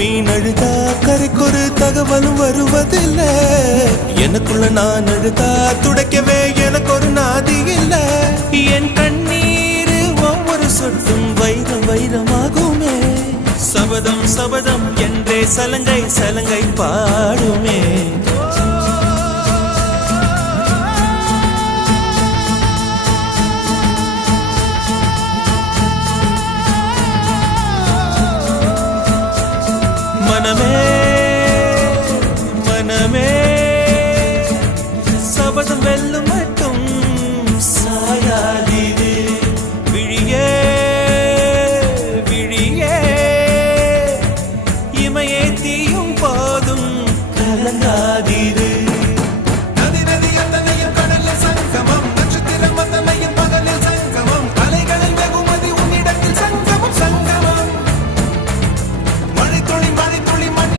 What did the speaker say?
மீன் அழுதா கரைக்கொரு தகவலும் வருவதில்லை. எனக்குள்ள நான் அழுதா துடைக்கவே எனக்கு ஒரு நாதி இல்லை. என் கண்ணீர் ஒவ்வொரு சொட்டும் வைரம் வைரமாகுமே. சபதம் சபதம் என்றே சலங்கை சலங்கை பாடுமே. மனமே மனமே சபதம் வெல்லும் மட்டும் சாயாதீது. விழியே விழியே இமையே தீயும் போதும் கலங்காது.